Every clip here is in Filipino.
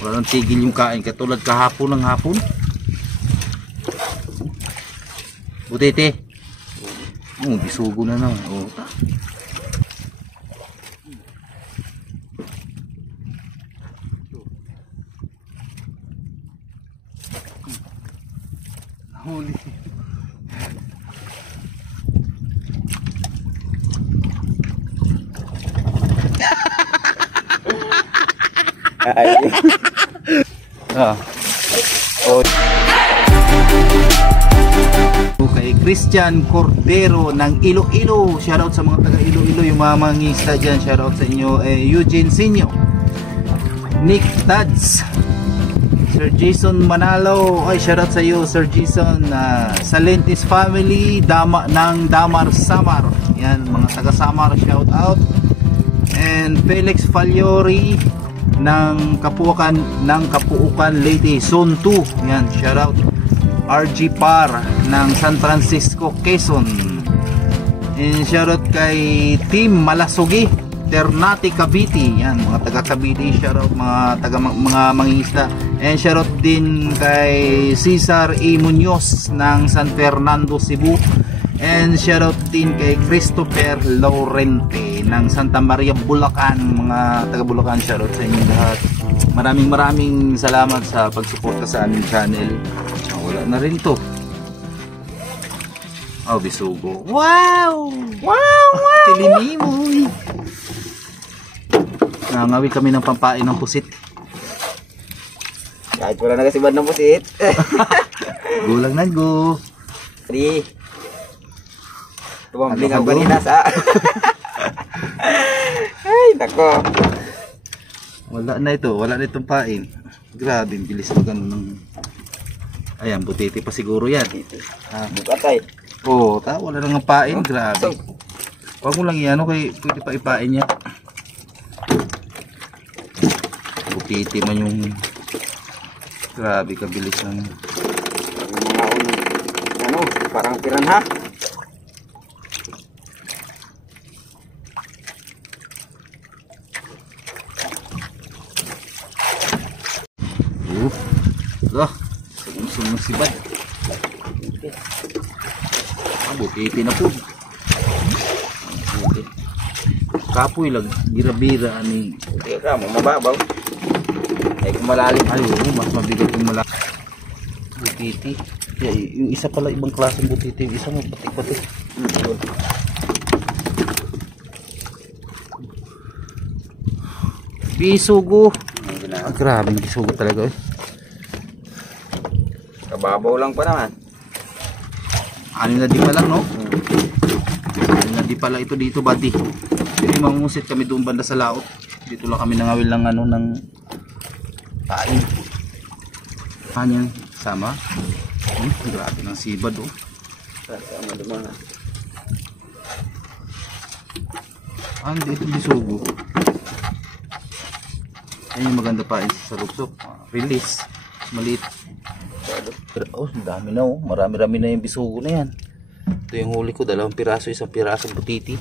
Wala nang tigil yung kain katulad kahapon ng hapon. Butete. Bisugo na lang. Huli. Kay Christian Cordero ng Iloilo, shoutout sa mga taga Iloilo, yung mga mangingisda dyan, shoutout sa inyo. Eugene Sinyo, Nick Tads, Sir Jason Manalo, ay shoutout sa iyo Sir Jason. Salentis family ng Damar Samar, yan mga taga Samar, shoutout. And Felix Falyori ng Kapuukan Leyte Zone 2, yan shoutout. RG Par ng San Francisco, Quezon, and shoutout kay Team Malasugi Ternate, Cavite, yan mga taga Cavite, shoutout mga mangingisda. And shoutout din kay Cesar A. Munoz ng San Fernando, Cebu. And shoutout din kay Christopher Laurente ng Santa Maria, Bulacan, mga taga Bulacan, shoutout sa inyo lahat. Maraming salamat sa pagsuporta sa aming channel. Wala na rin to. Bisugo. Wow! Tilimimoy. Nangawi kami ng pampain ng pusit. Kahit wala na kasibad ng pusit. Gulang na go. 3. Tumambling ang kanina sa. Ay, nako. Wala na ito. Wala na itong pain. Grabe, bilis mag ano ng... Ayan, butiti pa siguro yan. Bukatay. Wala nang pain. Grabe. Huwag mo lang yan, pwede pa ipain niya. Butiti man yung... Grabe, kabilis ng... Parang piranha. Sibad. Butiti na po. Kapoy lang, bira-bira ani. Teka mo, mababaw. Ay kung malalim. Mas mabigat yung malalim. Butiti. Yung isa pala ibang klaseng butiti. Yung isa mo patik-patik. Bisugo. Grabe, bisugo talaga Kababaw lang pa naman. Ano na di pa lang, no? Ano na di pala ito dito, buddy. Hindi mangungusit kami doon banda sa laot. Dito lang kami nangawil ng ng pain. Kanyang sama. Grabe ng sibad, Sama naman. Dito bisugo. Ayun yung maganda pain sa rupsok. Release. Maliit. Pero dami na marami-rami na yung bisugo na yan. Ito yung huli ko, 2 piraso, 1 piraso butiti.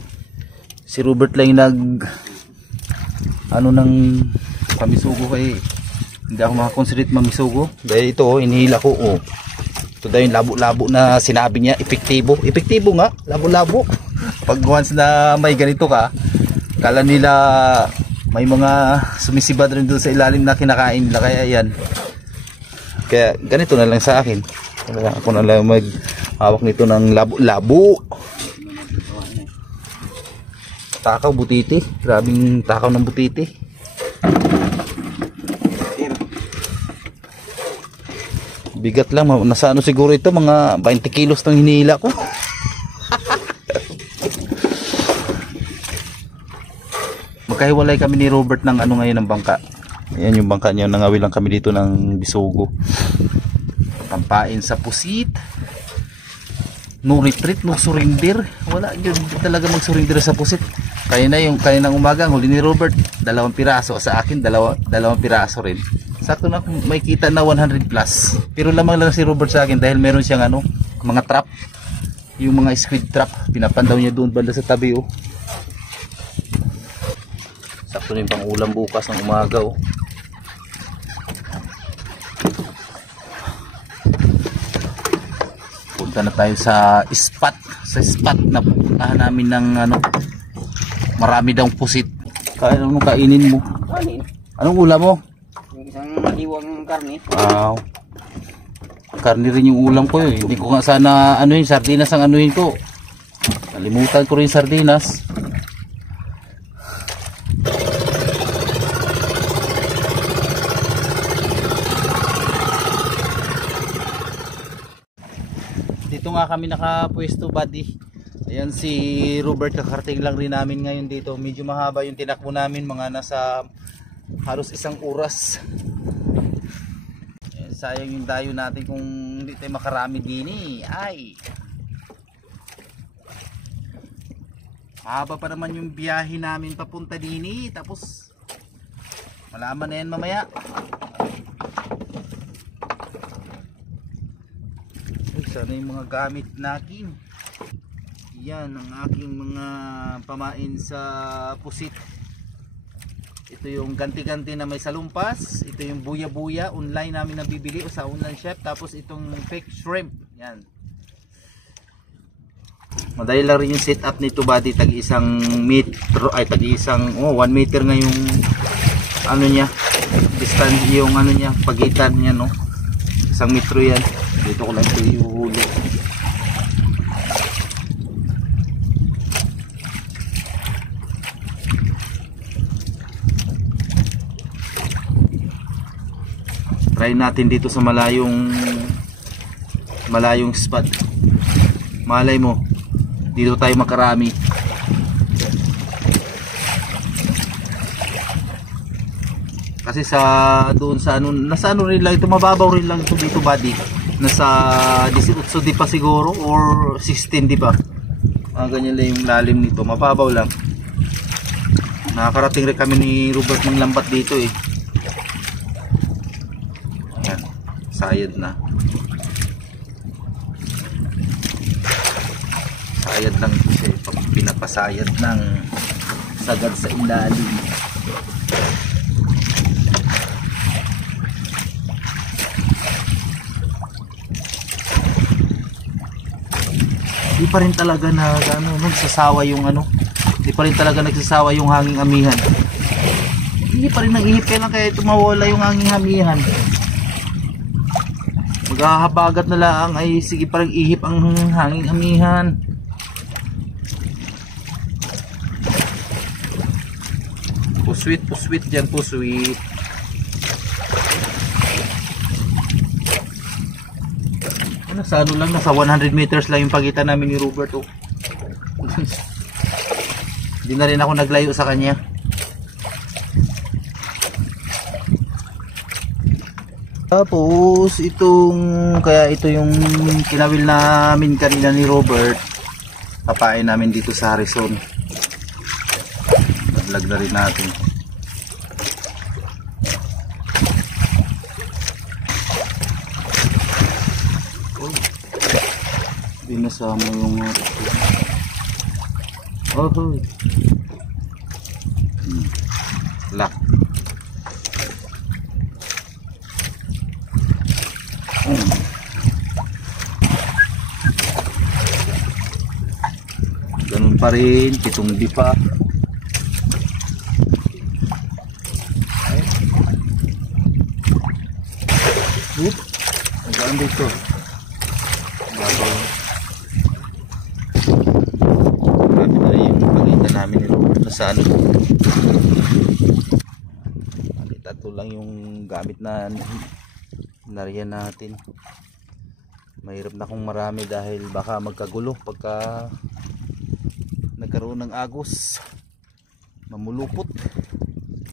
Si Robert lang yung ng pamisugo kay hindi ako makakonsentrate mamisugo. Dahil ito inihila ko. Ito daw yung labo-labo na sinabi niya, epektibo nga, labo-labo. Pag once na may ganito ka, kala nila may mga sumisibad rin doon sa ilalim na kinakain nila, kaya yan. Kaya ganito na lang sa akin. Ako na lang maghawak nito ng labo-labo. Takaw butiti. Grabing takaw ng butiti. Bigat lang. Nasa siguro ito, mga 20 kilos ng hinihila ko. Magkahiwalay kami ni Robert ng ngayon ng bangka. Ayan yung bangka niya, nangawi lang kami dito ng bisugo. Pampain sa pusit. No retreat, no surrender. Wala yun, talaga mag-surrender sa pusit. Kaya na yung kaninang umaga, huli ni Robert, 2 piraso. Sa akin, 2 piraso rin. Sakto na may kita na 100 plus. Pero lamang lang si Robert sa akin dahil meron siyang mga trap. Yung mga squid trap, pinapandaw niya doon banda sa tabi. Sakto na yung pang ulam bukas ng umaga. punta na tayo sa spot na pupuntahan namin ng ano, marami daw pusit. Anong kainin mo? Kanin. Anong ulam mo? Yung isang maliwang karne. Wow, karne rin yung ulam ko eh. Hindi ko nga sana ano yung sardinas ang anuhin ko, nalimutan ko rin sardinas. Dito nga kami nakapwesto, buddy. Ayan si Robert, kakarating lang rin namin ngayon dito. Medyo mahaba yung tinakbo namin, mga nasa halos 1 oras. Ayan, sayang yung dayo natin kung hindi tayo makarami din eh. Ay, mahaba pa naman yung biyahe namin papunta din eh. Tapos malaman na yan mamaya. Sana yung mga gamit natin. Yan ang aking mga pamain sa pusit. Ito yung ganti-ganti na may salumpas. Ito yung buya-buya, online namin nabibili o sa online shop. Tapos itong fake shrimp. Yan. Madali lang rin yung setup nito, buddy. Tag-isang metro, ay tag-isang 1 meter nga yung ano niya, distance, yung ano niya, pagitan niya, no. 1 metro yan. Dito ko lang ito iuhuli. Try natin dito sa malayong spot. Malay mo, dito tayo makarami. Kasi sa doon sa ano, nasa ano rin lang ito, mababaw rin lang ito dito, buddy. Nasa 18 di pa siguro or 16 di pa. Ganyan lang yung lalim nito, mababaw lang. Nakakarating rin kami ni Robert ng lambat dito eh. Ayan, sayad na. Sayad lang ito siya, pinapasayad ng sagad sa ilalim. Di pa rin talaga na ano, nagsasawa yung ano, di pa rin talaga nagsasawa yung hanging amihan. Hindi pa rin nag-ihip, kaya lang kaya tumawala yung hanging amihan. Maghahabagat na lang ay sige pa rin ihip ang hanging amihan. Puswit dyan, puswit. Nasa ano lang, nasa 100 meters lang yung pagitan namin ni Robert oh. Hindi na rin ako naglayo sa kanya. Tapos kaya ito yung kinawil namin kanina ni Robert. Papain namin dito sa Harrison. Naglag na rin natin. Pinasama yung lock. Ganun pa rin, pitong di pa. Hanggang dito. Namin ni Robert na sa ano, ito lang yung gamit na nariyan natin. Mahirap na kung marami dahil baka magkagulo pagka nagkaroon ng agos, mamulupot.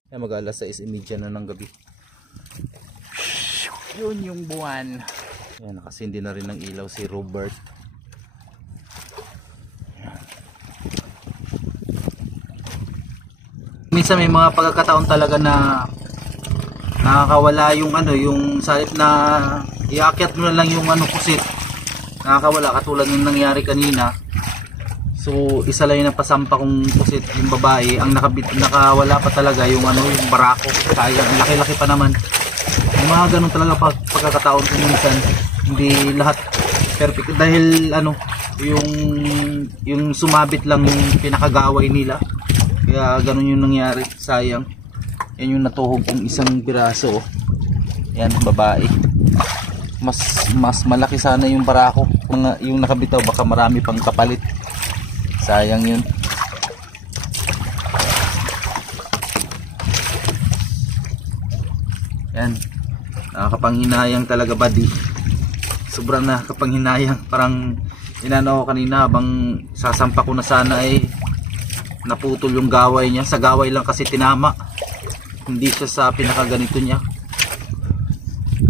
Ay, mag-alas 6:30 na ng gabi. Yun yung buwan. Yan, nakasindi na rin ng ilaw si Robert. Minsan may mga pagkakataon talaga na nakakawala yung ano, yung salip na iakyat mo na lang yung ano pusit, nakakawala, katulad ng nangyari kanina. So isa lang yung napasampa kong pusit, yung babae, ang nakawala pa talaga yung ano, yung barako. Sayang, laki-laki pa naman. May mga ganun talaga pagkakataon kung minsan hindi lahat perfect dahil ano, yung sumabit lang yung pinakagaway nila, kaya ganun yung nangyari. Sayang. Yan yung natuhog kong isang piraso. Yan, babae. Mas malaki sana yung barako, yung nakabitaw, baka marami pang kapalit. Sayang yun. Yan, nakakapanghinayang talaga buddy. Sobrang nakakapanghinayang. Parang inano ko kanina habang sasampa ko na sana naputol yung gaway niya. Sa gaway lang kasi tinama, hindi siya sa pinakaganito niya.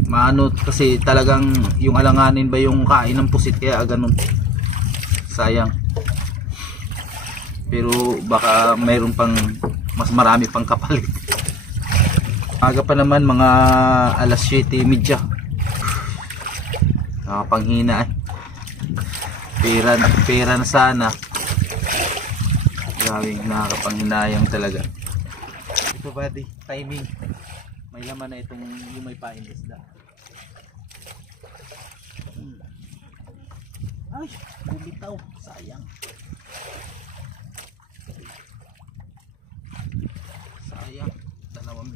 Maano kasi talagang yung alanganin ba yung kain ng pusit, kaya ganun. Sayang. Pero baka mayroon pang mas marami pang kapalit. Aga pa naman, mga alas 7:30. Nakapanghina pera na sana. Grabe, nakakapanghinayang talaga. Ito buddy, timing. May laman na itong yung may pain isda. Ay, bumitaw, sayang. Sayang, dalawang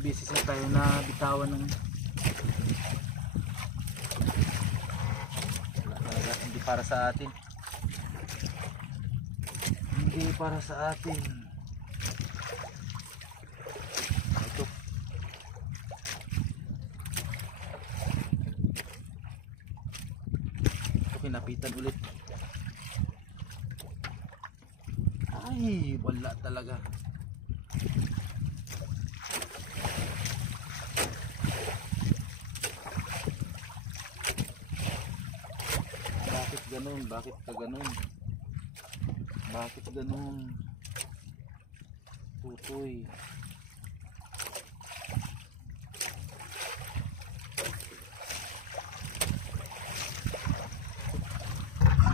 beses na tayo na bitawan ng hindi para sa atin. Hindi para sa atin. Ito. Ito, kinapitan ulit. Ay, wala talaga. Bakit ka ganun? Bakit ganun? Tutoy.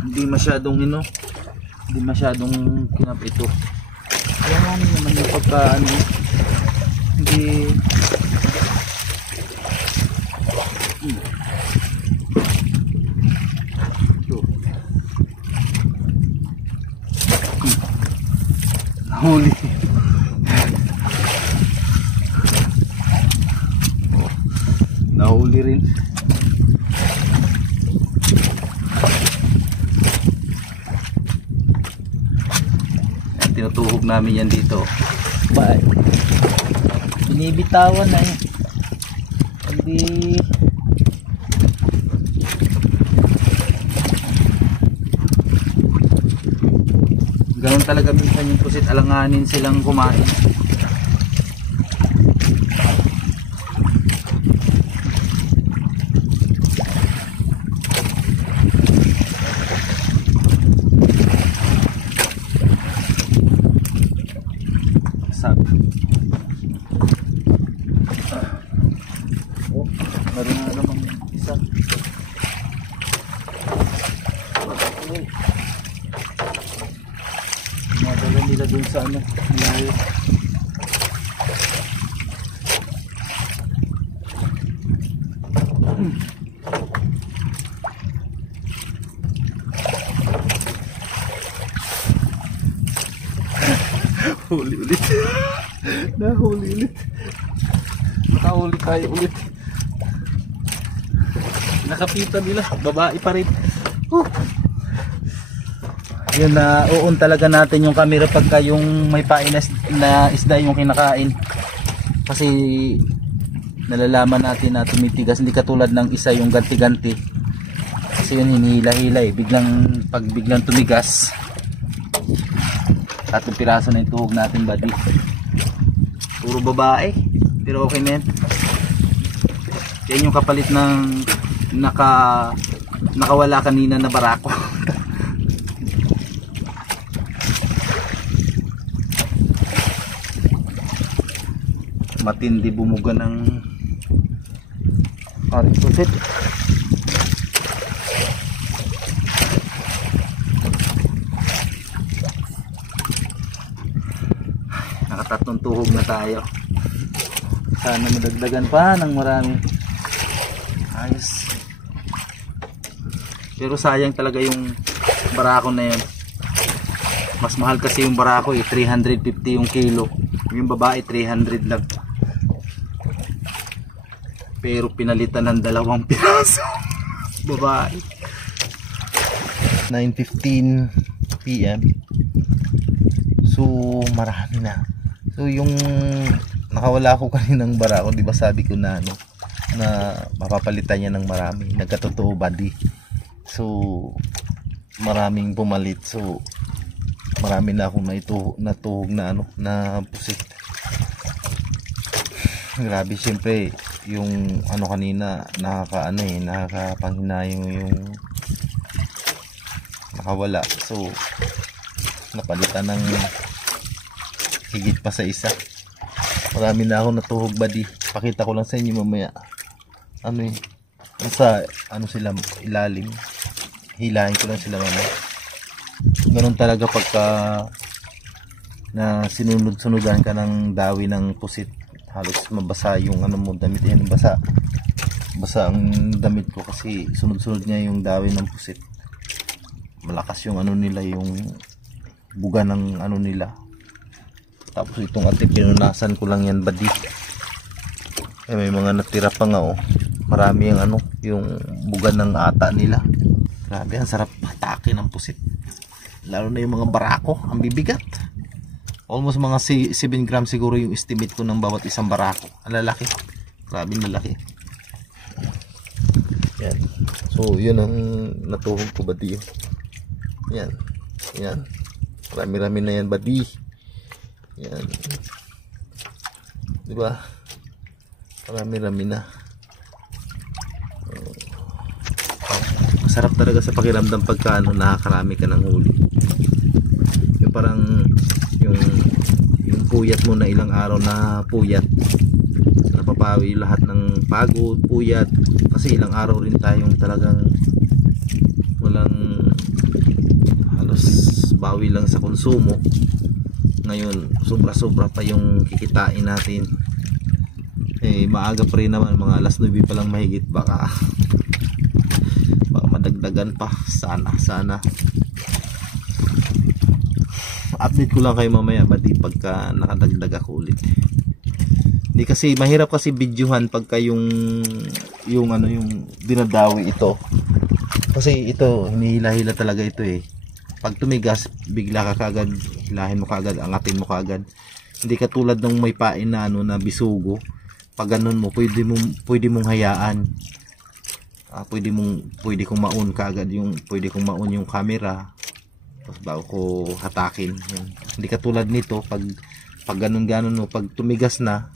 Hindi masyadong hindi masyadong kinap ito. Kaya nga naman yung pagka hindi nahuli. Nahuli rin. Tinutuhog namin yan dito. Bye. Binibitawan na yun. Hindi. Ganun talaga minsan yung pusit, alanganin silang kumain. Oh, meron na namang isa. Nadala nila dun sa nilayo. Huli ulit. Nahuli ulit. Nakahuli tayo ulit. Nakapitan nila, babae pa rin. Yun na, uun talaga natin yung camera pagka yung may pain na isda yung kinakain. Kasi nalalaman natin na tumitigas, hindi katulad ng isa yung ganti-ganti. Kasi yun hinihila-hila pag biglang tumigas. Tatlong piraso na yung tuhog natin buddy. Puro babae, pero okay na yan. Yan yung kapalit ng nakawala kanina na barako. Matindi bumuga ng paring pusit. Nakatatlong tuhog na tayo. Sana madagdagan pa ng marami. Ayos. Pero sayang talaga yung barako na yan. Mas mahal kasi yung barako 350 yung kilo. Yung babae 300 lang. Pero pinalitan ng 2 piraso. Babae. 9:15 PM. So marami na. So yung nakawala ko kaninang barako, di ba sabi ko na na mapapalitan niya ng marami. Nagkatotoo body. So maraming pumalit. So marami na akong natuhog na na pusit. Grabe, siyempre yung kanina nakakapanghinayang yung nakawala. So napalitan ng higit pa sa isa. Marami na akong natuhog body. Pakita ko lang sa inyo mamaya. Sa sila ilalim. Hilahin ko lang sila mamaya. Ganun talaga pagka na sinunod-sunudan ka ng dawi ng pusit. Halos mabasa yung mo damit. Yan, basa ang damit ko kasi sunod-sunod niya yung dawi ng pusit. Malakas yung nila, yung buga ng nila. Tapos itong pinunasan ko lang yan badi. May mga natira pa nga marami yung yung buga ng ata nila. Grabe, ang sarap hatake ng pusit. Lalo na yung mga barako, ang bibigat. Almost mga 7 grams siguro yung estimate ko ng bawat isang barako. Ang lalaki. Grabe na laki. Yan. So yun ang natuhog ko badi. Yan. Yan. Marami-rami na yan badi. Yan. Diba? Marami-rami na. Masarap talaga sa pakiramdam pagka nakakarami ka ng huli. Yung parang yung puyat mo na ilang araw na puyat, napapawi lahat ng pagod, puyat, kasi ilang araw rin tayong talagang walang halos bawi lang sa konsumo. Ngayon sobra-sobra pa yung kikitain natin. Maaga pa rin naman, mga alas 9 pa lang mahigit. Baka madagdagan pa. Sana update ko lang kayo mamaya pagka nakadagdag ako ulit. Hindi kasi mahirap kasi videohan pagka yung dinadawi ito. Kasi ito hinihila-hila talaga ito Pag tumigas, bigla ka kagad, hilahin mo kagad, angatin mo kagad. Hindi katulad ng may pain na na bisugo. Pag ganun mo, pwede mong hayaan. Pwede kong maun kagad pwede kong maun yung camera. Tapos bago ko hatakin. Yan. Hindi katulad nito, pag ganun mo, pag tumigas na,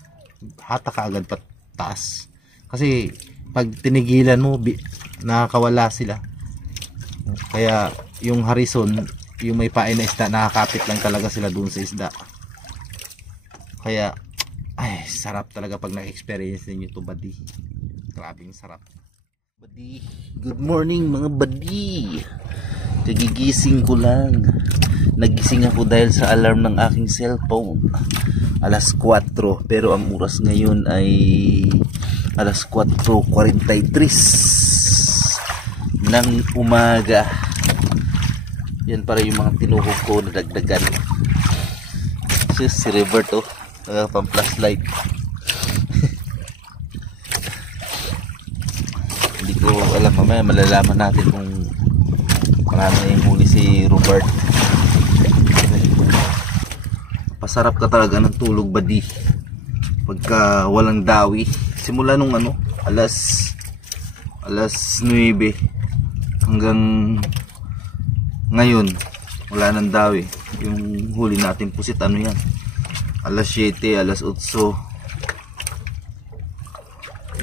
hatak ka agad pataas. Kasi pag tinigilan mo, nakakawala sila. Kaya yung harison, yung may pain na isda, nakakapit lang talaga sila dun sa isda. Kaya sarap talaga pag na-experience ninyo to badi. Grabing sarap. Badi, good morning mga badi. Kagigising ko lang. Nagising ako dahil sa alarm ng aking cellphone. Alas 4, pero ang oras ngayon ay alas 4:43 ng umaga. Yan para yung mga tinuhog ko na dagdagan. Si Roberto, pang flashlight. Hindi ko alam, mamaya malalaman natin kung marami yung huli si Robert. Pasarap ka talaga ng tulog badi pagka walang dawi. Simula nung alas 9 hanggang ngayon wala nang dawi. Yung huli natin pusit yan, alas 7, alas 8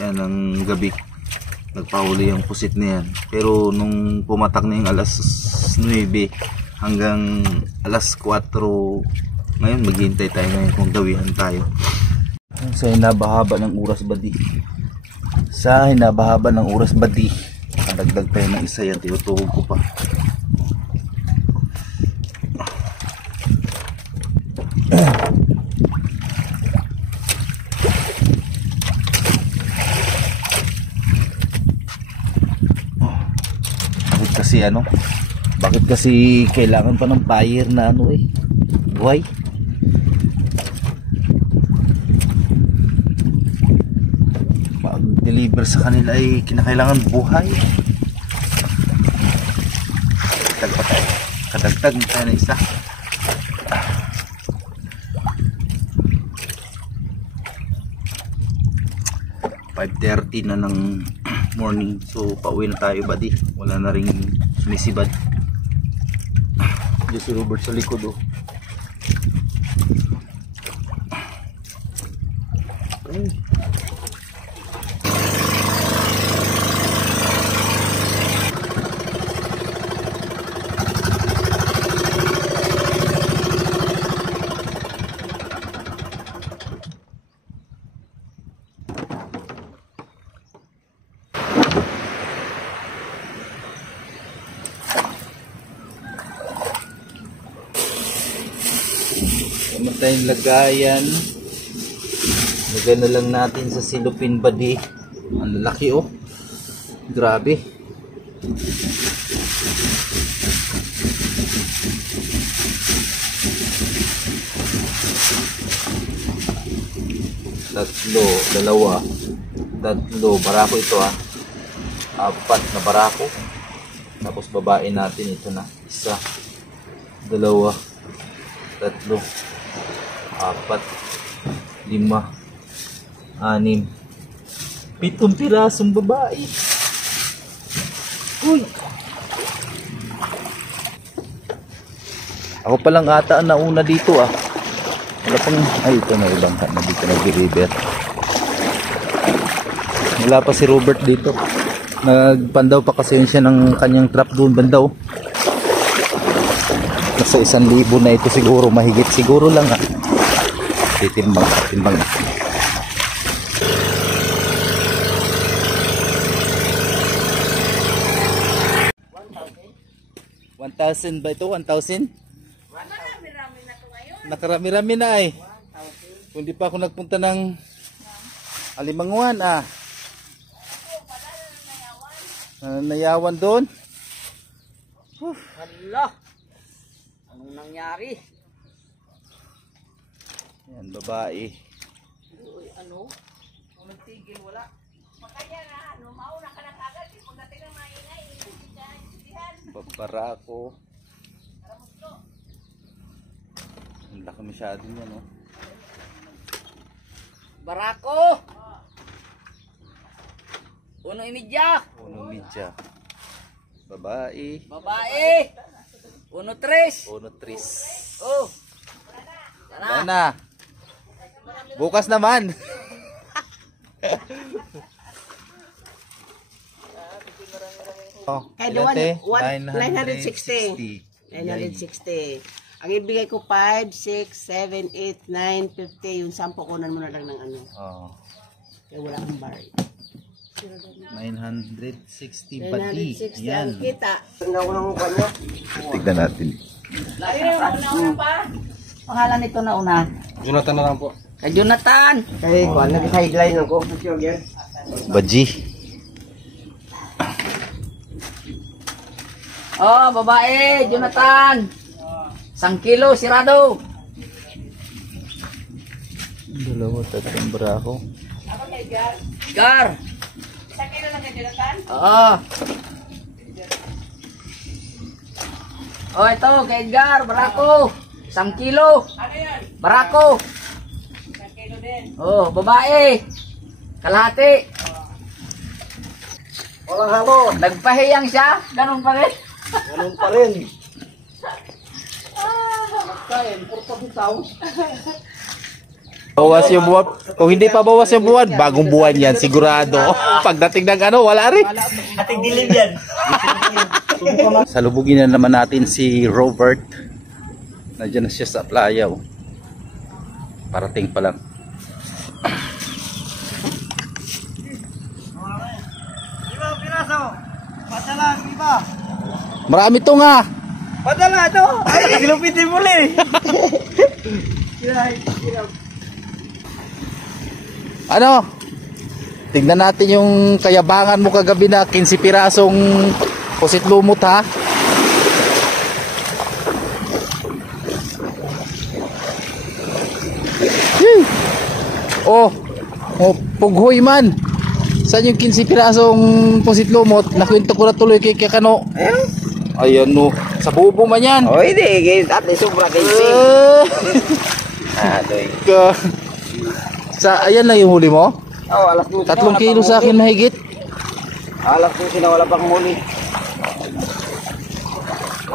yan ang gabi nagpahuli yung pusit na yan. Pero nung pumatak na yung alas 9 hanggang alas 4 ngayon, maghihintay tayo ngayon kung dawihan tayo. Sa hinabahaba ng oras badi, nadagdag pa yun ng isa yan, tinutuhog ko pa. kasi ano? Bakit kasi kailangan pa ng buyer na ano eh? Why? Mag-deliver sa kanila ay kinakailangan buhay. Kadagdag tayo na isa. 5:30 na ng morning, so pauwi na tayo buddy. Wala na ring sumisibad. Diyan si Robert sa likod oh. Tayong lagayan, lagyan na lang natin sa silupin buddy. Ang laki oh, grabe. Tatlo barako ito ah, 4 na barako, tapos babae natin ito na 1, 2, 3, 4, 5, 6, 7 pirasong babae. Uy, ako pa lang ata ang nauna dito ah. Wala pang, ay ito na ibang na dito nag-deliver. Wala pa si Robert dito. Nagpandaw pa kasi yun siya ng kanyang trap doon bandaw. Nasa 1,000 na ito siguro, mahigit siguro lang ah. Timbang. 1,000 ba ito? 1,000? Nakarami-rami na ito ngayon. Nakarami-rami na eh. Kung di pa ako nagpunta ng Alimanguan ah. Nayawan doon. Hala. Anong nangyari? Yan, babae. Uy, ano? Kung nagtigil, wala. Makaya na, ano, mauna ka na agad. Pagdating ng maingay, Barako. Ang laki masyado niya, no? Barako! 1.30. Babae. Babae! 1.3. Oh! Wala na. Bukas naman. Oh, Kaya ilate? 960. 960. Ang ibigay ko 5, 6, 7, 8, 9, 50. Yung 10 kunan mo na lang ng ano. Oh. Kaya wala akong bar. 960 badi. 960 Yan. ang kita. Tignan natin. Ayun, una pa. Pangalan nito na una. Jonathan na lang po. Kay Jonathan. Kaya ko, nag-sideline ako. Baji. Oh, babae, Jonathan. 1 kilo, sirado. 2, 3 barako. Gar. 1 kilo lang kay Jonathan? Oo. Oh, ito, kay Edgar, barako. 1 kilo. Ano yan? Barako. 1 kilo din. Oh, babae. Kalahati. Walang halo. Nagpahiyang siya, ganun pa rin. Ganun pa rin. Bawas yung buwan. Kung hindi pa bawas yung buwan, bagong buwan yan, sigurado. Pagdating ng ano, wala rin. Ating dilim yan. Salubugin na naman natin si Robert. Nandiyan na siya sa playa. Oh. Parating pa lang. Padala, iba. Marami to nga. Padala ito. Ay, gilupitin mo li. Ano? Tignan natin yung kayabangan mo kagabi na 15 pirasong Pusit lumot ha. Oh, pughoy man. Saan yung 15 pirasong pusit lumot? Nakwento ko na tuloy kay Kano. Ayan no, sa bubo man yan. Oh, hindi. At sobra kay Adoy. Ayan lang yung huli mo? Oh, alas 12. 3 kilo sa akin mahigit. Alas 12 na wala pang huli.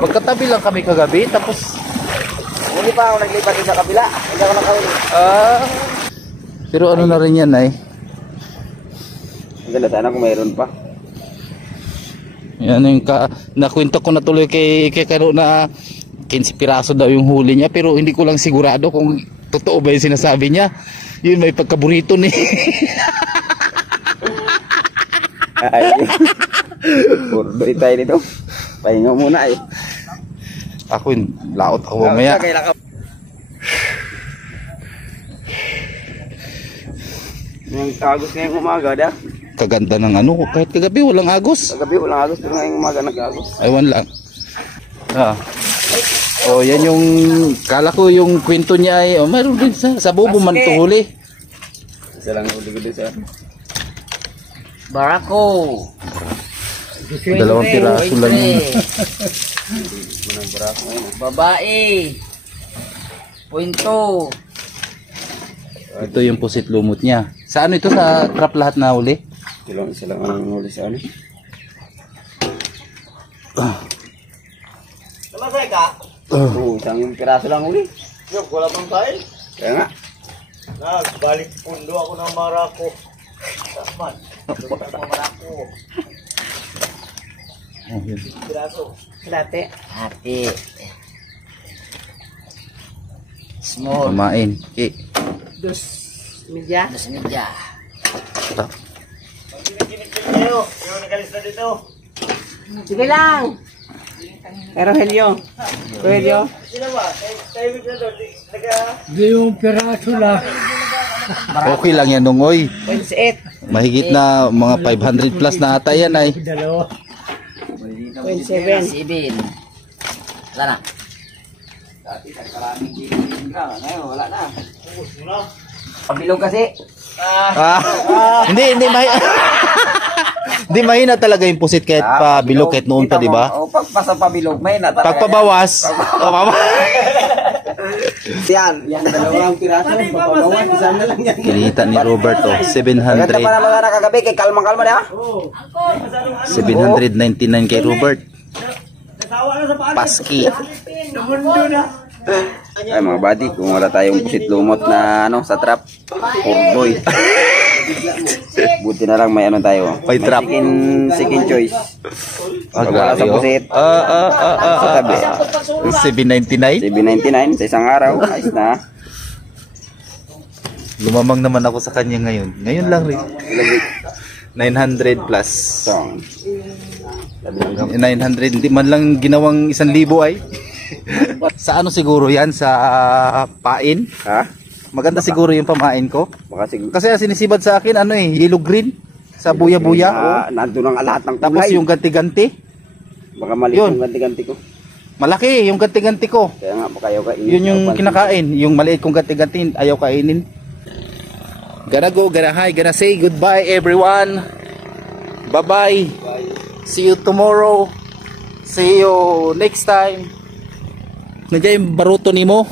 Magkatabi lang kami kagabi, tapos Huli pa ako naglipat din sa kabila. Hindi ako nakahuli. pero ano na rin yan ay. Ang ganda sana kung mayroon pa. Yan yung nakwento ko na tuloy kay Kano na 15 piraso daw yung huli niya, pero hindi ko lang sigurado kung totoo ba yung sinasabi niya. Yun, may pagkaburito ni. Ay. Burdoy tayo dito. Pahinga muna eh. Ako yun, laot ako mamaya. Yung agos ngayong umaga da. Kaganda ng ano, kahit kagabi walang agos. Kagabi walang agos, pero ngayong umaga nag-agos. Aywan lang. Oh, yan yung kala ko yung kwento niya ay mayroon din sa bubo man to huli. Isa lang huli ko din sa Barako. 2 piraso lang yun. Babae. Punto. Ito yung pusit lumot niya. Sa ano ito? Sa trap lahat na huli? isa lang ang huli sa ano. Namasay ka? Oo, isang yung piraso lang huli. Yung wala pang tayo? Kaya nga. Nagbalik pundo ako ng Marako. Tasman. Marako. Piraso. Dati. Hati. Small. Kumain. Okay. 2 media. Dos media. Sige lang. Pero Helio. Helio. Okay lang yan nung oy. 0.8. Mahigit na mga 500 plus na ata yan ay. 0.7. 7. Wala na. Dati nagkaraming killing ka. Ngayon wala na. Pabilog kasi. Hindi hindi mahina talaga yung pusit kahit pa bilog kahit noon pa, di ba? O pagpasa pabilog, may na talaga. Pagpabawas. Yan, dalawang piraso. Pagpabawas, isa na lang yan. Kinita ni Robert oh, Maganda pa naman na kagabi, kay kalmang-kalma na. 799 kay Robert. Paski. Ay mga buddy, kung wala tayong pusit lumot na ano sa trap, Purdoy. Buti na lang may ano tayo. May trap. Second choice. Pag wala sa pusit, sa tabi. 799. 799 sa isang araw, ayos na. Lumamang naman ako sa kanya ngayon. Ngayon lang rin. 900 plus. So, 900, hindi man lang ginawang 1,000 ay. Sa ano siguro yan? Sa pain? ha? Maganda siguro yung pamain ko. Baka siguro. Kasi sinisibad sa akin ano yellow green sa buya-buya. Nandun ang lahat ng Tapos kulay. yung ganti-ganti. Baka mali Yun. yung ganti-ganti ko. Malaki yung ganti-ganti ko. Kaya nga baka ayaw kainin. Yun yung kinakain. Yung maliit kong ganti-ganti ayaw kainin. Gonna go, gonna hi, gonna say goodbye everyone. Bye-bye. See you tomorrow. See you next time. Nandiyan yung baruto ni mo.